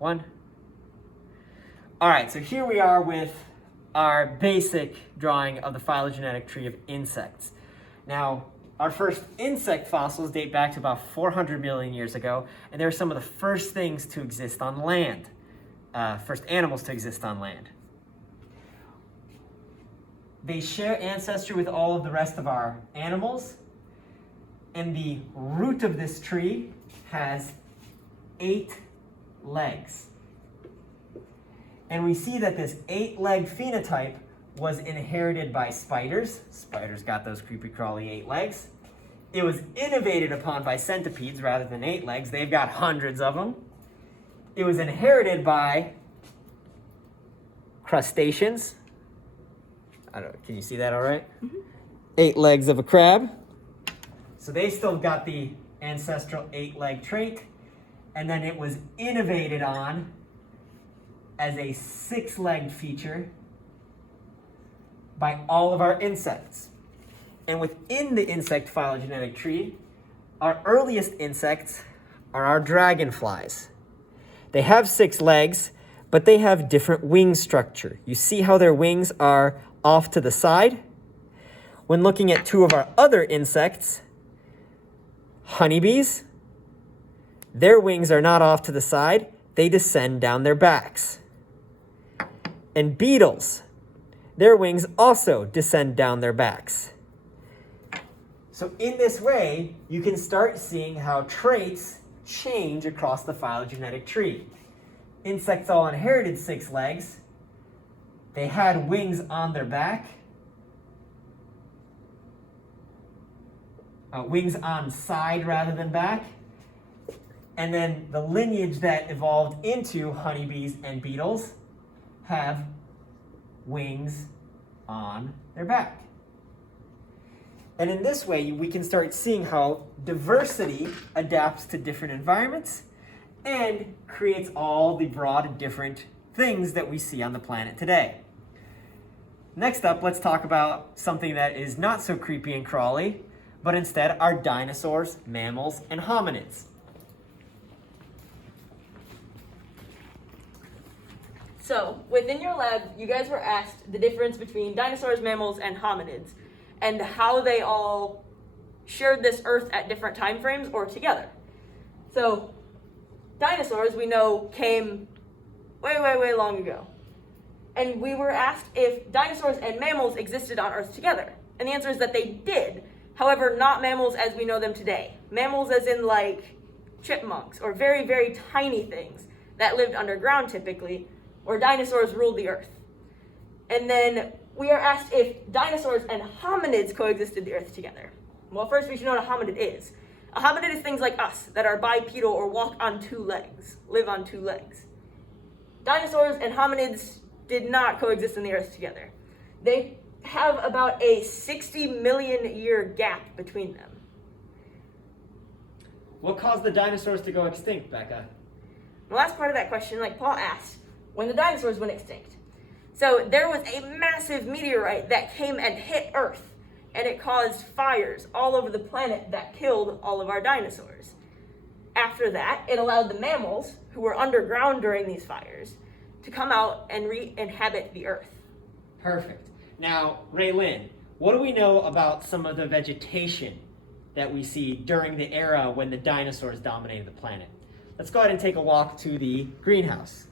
1. All right, so here we are with our basic drawing of the phylogenetic tree of insects. Now, our first insect fossils date back to about 400 million years ago, and they're some of the first things to exist on land, first animals to exist on land. They share ancestry with all of the rest of our animals, and the root of this tree has 8 legs. And we see that this 8-leg phenotype was inherited by spiders. Spiders got those creepy crawly 8 legs. It was innovated upon by centipedes rather than 8 legs. They've got hundreds of them. It was inherited by crustaceans. Can you see that all right? Mm-hmm. 8 legs of a crab. So they still got the ancestral 8-leg trait. And then it was innovated on as a 6-legged feature by all of our insects. And within the insect phylogenetic tree, our earliest insects are our dragonflies. They have 6 legs, but they have different wing structure. You see how their wings are off to the side? When looking at 2 of our other insects, honeybees, their wings are not off to the side, they descend down their backs. And beetles, their wings also descend down their backs. So in this way, you can start seeing how traits change across the phylogenetic tree. Insects all inherited 6 legs. They had wings on their back. Wings on side rather than back. And then the lineage that evolved into honeybees and beetles have wings on their back. And in this way, we can start seeing how diversity adapts to different environments and creates all the broad different things that we see on the planet today. Next up, let's talk about something that is not so creepy and crawly, but instead are dinosaurs, mammals, and hominids. So, within your lab, you guys were asked the difference between dinosaurs, mammals, and hominids, and how they all shared this Earth at different time frames or together. So, dinosaurs, we know, came way, way, way long ago. And we were asked if dinosaurs and mammals existed on Earth together. And the answer is that they did. However, not mammals as we know them today. Mammals as in like chipmunks or very, very tiny things that lived underground typically, or dinosaurs ruled the Earth. And then we are asked if dinosaurs and hominids coexisted the Earth together. Well, first we should know what a hominid is. A hominid is things like us that are bipedal or walk on 2 legs, live on 2 legs. Dinosaurs and hominids did not coexist in the Earth together. They have about a 60 million year gap between them. What caused the dinosaurs to go extinct, Becca? The last part of that question, like Paul asked, when the dinosaurs went extinct. So there was a massive meteorite that came and hit Earth, and it caused fires all over the planet that killed all of our dinosaurs. After that, it allowed the mammals, who were underground during these fires, to come out and re-inhabit the Earth. Perfect. Now, Raylyn, what do we know about some of the vegetation that we see during the era when the dinosaurs dominated the planet? Let's go ahead and take a walk to the greenhouse.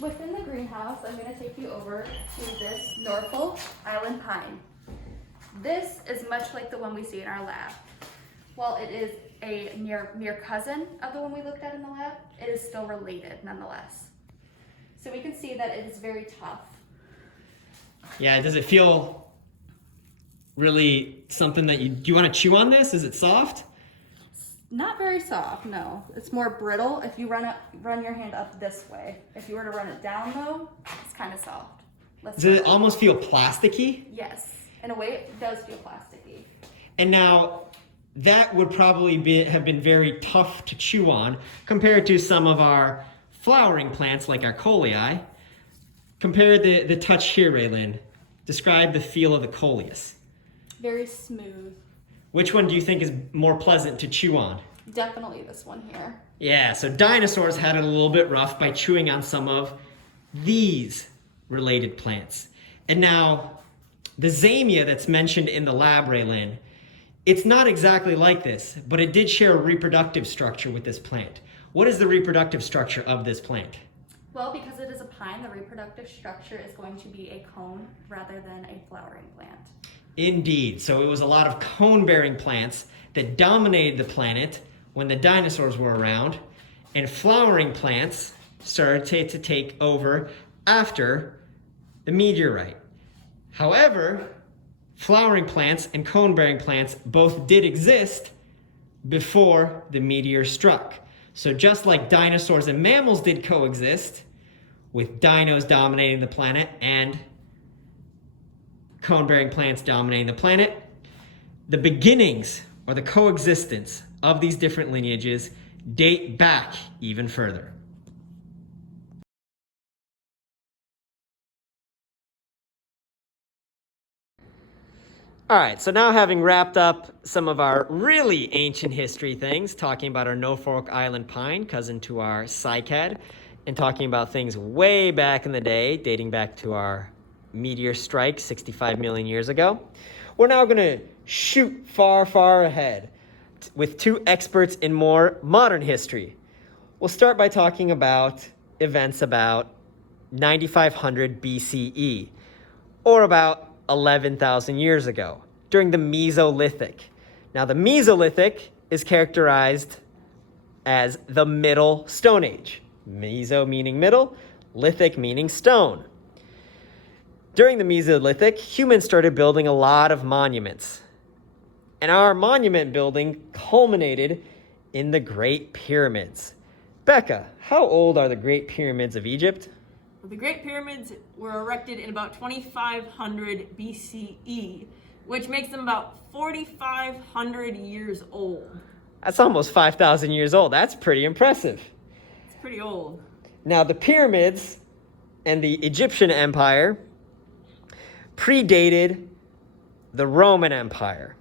Within the greenhouse, I'm going to take you over to this Norfolk Island pine. This is much like the one we see in our lab. While it is a near cousin of the one we looked at in the lab, it is still related nonetheless. So we can see that it is very tough. Yeah, does it feel really something that do you want to chew on this? Is it soft? Not very soft, no. It's more brittle if you run your hand up this way. If you were to run it down though, it's kind of soft. Does it almost feel plasticky? Yes, in a way it does feel plasticky. And now that would probably have been very tough to chew on compared to some of our flowering plants like our colei. Compare the touch here, Raylin. Describe the feel of the coleus. Very smooth. Which one do you think is more pleasant to chew on? Definitely this one here. Yeah, so dinosaurs had it a little bit rough by chewing on some of these related plants. And now, the zamia that's mentioned in the lab, Raylin, it's not exactly like this, but it did share a reproductive structure with this plant. What is the reproductive structure of this plant? Well, because it is a pine, the reproductive structure is going to be a cone rather than a flowering plant. Indeed. So it was a lot of cone-bearing plants that dominated the planet when the dinosaurs were around, and flowering plants started to take over after the meteorite. However, flowering plants and cone-bearing plants both did exist before the meteor struck. So just like dinosaurs and mammals did coexist, with dinos dominating the planet and cone-bearing plants dominating the planet, the beginnings or the coexistence of these different lineages date back even further. All right, so now having wrapped up some of our really ancient history things, talking about our Norfolk Island pine, cousin to our cycad, and talking about things way back in the day, dating back to our meteor strike 65 million years ago, we're now going to shoot far, far ahead with two experts in more modern history. We'll start by talking about events about 9500 BCE, or about 11,000 years ago, during the Mesolithic. Now, the Mesolithic is characterized as the Middle Stone Age. Meso meaning middle, lithic meaning stone. During the Mesolithic, humans started building a lot of monuments. And our monument building culminated in the Great Pyramids. Becca, how old are the Great Pyramids of Egypt? Well, the Great Pyramids were erected in about 2500 BCE, which makes them about 4,500 years old. That's almost 5,000 years old. That's pretty impressive. It's pretty old. Now, the pyramids and the Egyptian Empire predated the Roman Empire.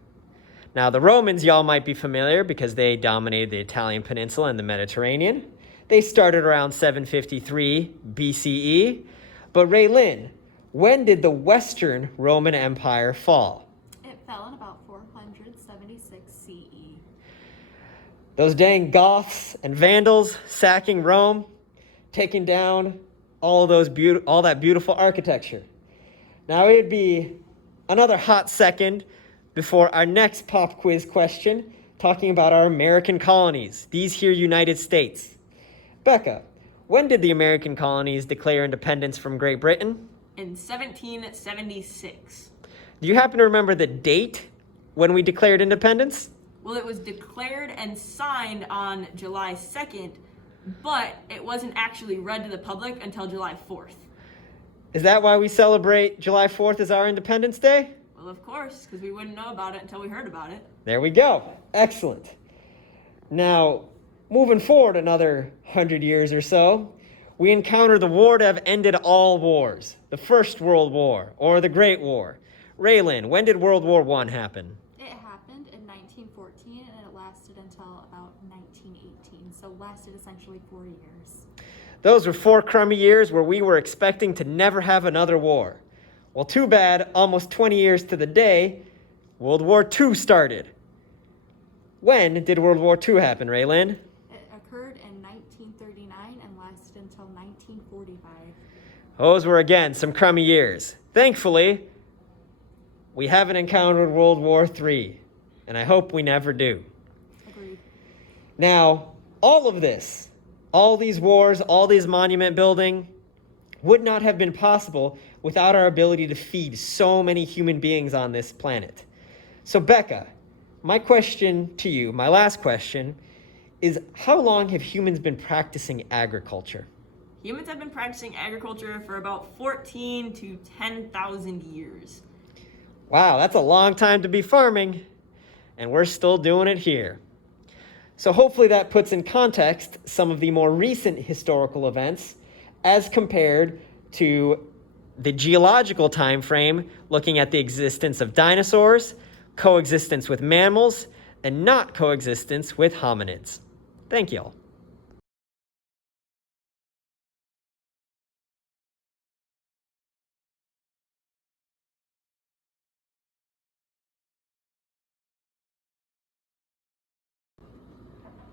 Now, the Romans, y'all might be familiar because they dominated the Italian peninsula and the Mediterranean. They started around 753 BCE. But Raylin, when did the Western Roman Empire fall? It fell in about 476 CE. Those dang Goths and Vandals sacking Rome, taking down all that beautiful architecture. Now it'd be another hot second before our next pop quiz question, talking about our American colonies, these here United States. Becca, when did the American colonies declare independence from Great Britain? In 1776. Do you happen to remember the date when we declared independence? Well, it was declared and signed on July 2nd, but it wasn't actually read to the public until July 4th. Is that why we celebrate July 4th as our Independence Day? Well, of course, because we wouldn't know about it until we heard about it. There we go. Excellent. Now, moving forward another 100 years or so, we encounter the war to have ended all wars, the First World War, or the Great War. Raylin, when did World War I happen? It happened in 1914 and it lasted until about 1918, so lasted essentially 4 years. Those were 4 crummy years where we were expecting to never have another war. Well, too bad, almost 20 years to the day, World War II started. When did World War II happen, Raylin? It occurred in 1939 and lasted until 1945. Those were, again, some crummy years. Thankfully, we haven't encountered World War III, and I hope we never do. Agreed. Now, all of this, all these wars, all these monument building, would not have been possible without our ability to feed so many human beings on this planet. So, Becca, my question to you, my last question, is how long have humans been practicing agriculture? Humans have been practicing agriculture for about 14 to 10,000 years. Wow, that's a long time to be farming, and we're still doing it here. So hopefully that puts in context some of the more recent historical events as compared to the geological time frame, looking at the existence of dinosaurs, coexistence with mammals, and not coexistence with hominids. Thank y'all.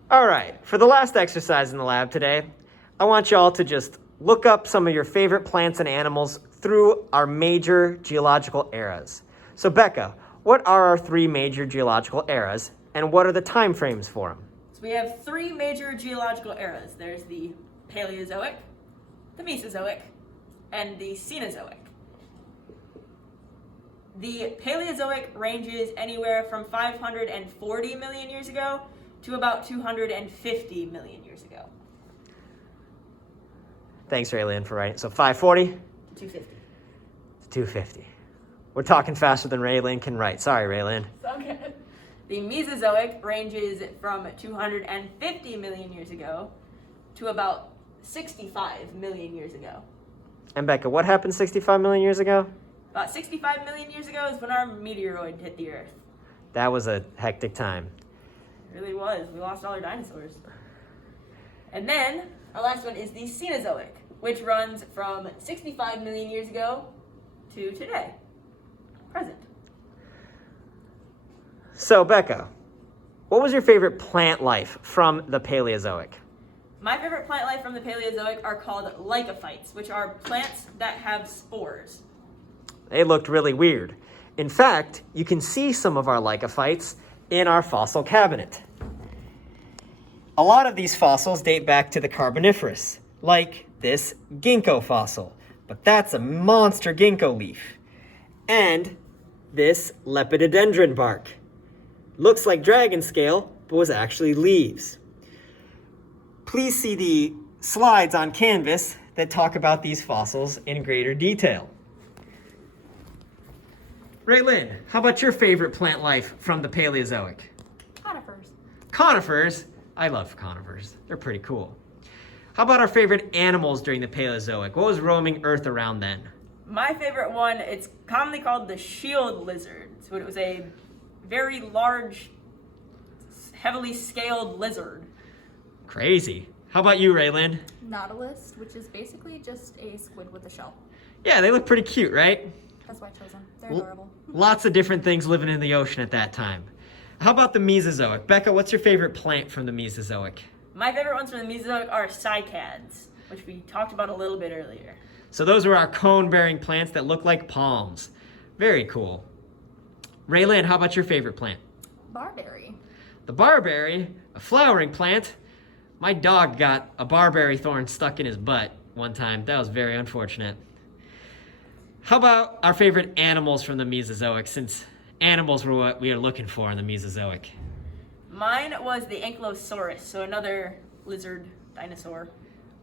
All right, for the last exercise in the lab today, I want y'all to just look up some of your favorite plants and animals through our major geological eras. So Becca, what are our 3 major geological eras, and what are the time frames for them? So we have 3 major geological eras. There's the Paleozoic, the Mesozoic, and the Cenozoic. The Paleozoic ranges anywhere from 540 million years ago to about 250 million years ago. Thanks, Raylyn, for writing. So 540? 250. 250. We're talking faster than Raylyn can write. Sorry, Raylyn. It's all good. The Mesozoic ranges from 250 million years ago to about 65 million years ago. And Becca, what happened 65 million years ago? About 65 million years ago is when our meteoroid hit the Earth. That was a hectic time. It really was. We lost all our dinosaurs. And then our last one is the Cenozoic, which runs from 65 million years ago to today, present. So Becca, what was your favorite plant life from the Paleozoic? My favorite plant life from the Paleozoic are called lycophytes, which are plants that have spores. They looked really weird. In fact, you can see some of our lycophytes in our fossil cabinet. A lot of these fossils date back to the Carboniferous, like this ginkgo fossil, but that's a monster ginkgo leaf. And this lepidodendron bark. Looks like dragon scale, but was actually leaves. Please see the slides on Canvas that talk about these fossils in greater detail. Raylyn, how about your favorite plant life from the Paleozoic? Conifers. Conifers? I love conifers. They're pretty cool. How about our favorite animals during the Paleozoic? What was roaming Earth around then? My favorite one, it's commonly called the shield lizard. So it was a very large, heavily scaled lizard. Crazy. How about you, Raylyn? Nautilus, which is basically just a squid with a shell. Yeah, they look pretty cute, right? That's why I chose them. They're adorable. Lots of different things living in the ocean at that time. How about the Mesozoic? Becca, what's your favorite plant from the Mesozoic? My favorite ones from the Mesozoic are cycads, which we talked about a little bit earlier. So those were our cone-bearing plants that look like palms. Very cool. Raylyn, how about your favorite plant? Barberry. The barberry, a flowering plant. My dog got a barberry thorn stuck in his butt one time. That was very unfortunate. How about our favorite animals from the Mesozoic, since animals were what we are looking for in the Mesozoic? Mine was the Ankylosaurus, so another lizard dinosaur.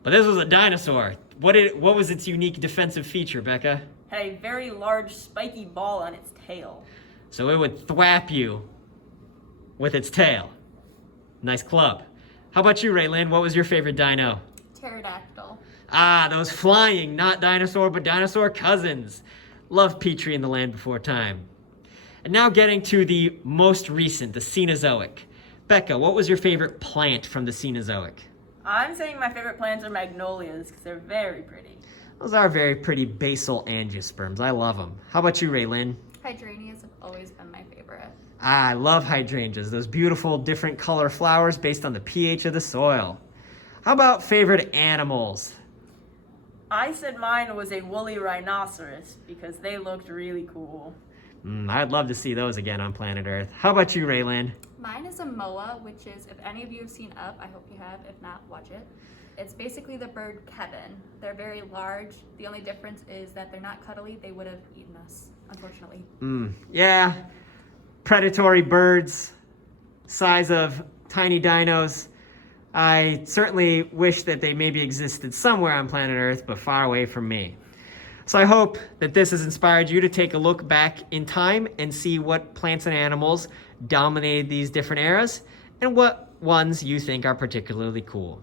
But this was a dinosaur. What was its unique defensive feature, Becca? Had a very large spiky ball on its tail. So it would thwap you with its tail. Nice club. How about you, Raylyn? What was your favorite dino? Pterodactyl. Ah, those flying, not dinosaur, but dinosaur cousins. Loved Petrie in the Land Before Time. And now getting to the most recent, the Cenozoic. Becca, what was your favorite plant from the Cenozoic? I'm saying my favorite plants are magnolias because they're very pretty. Those are very pretty basal angiosperms. I love them. How about you, Raylyn? Hydrangeas have always been my favorite. Ah, I love hydrangeas. Those beautiful different color flowers based on the pH of the soil. How about favorite animals? I said mine was a woolly rhinoceros because they looked really cool. I'd love to see those again on planet Earth. How about you, Raylyn? Mine is a moa, which is, if any of you have seen Up, I hope you have. If not, watch it. It's basically the bird Kevin. They're very large. The only difference is that they're not cuddly. They would have eaten us, unfortunately. Yeah, predatory birds, size of tiny dinos. I certainly wish that they maybe existed somewhere on planet Earth, but far away from me. So I hope that this has inspired you to take a look back in time and see what plants and animals dominated these different eras and what ones you think are particularly cool.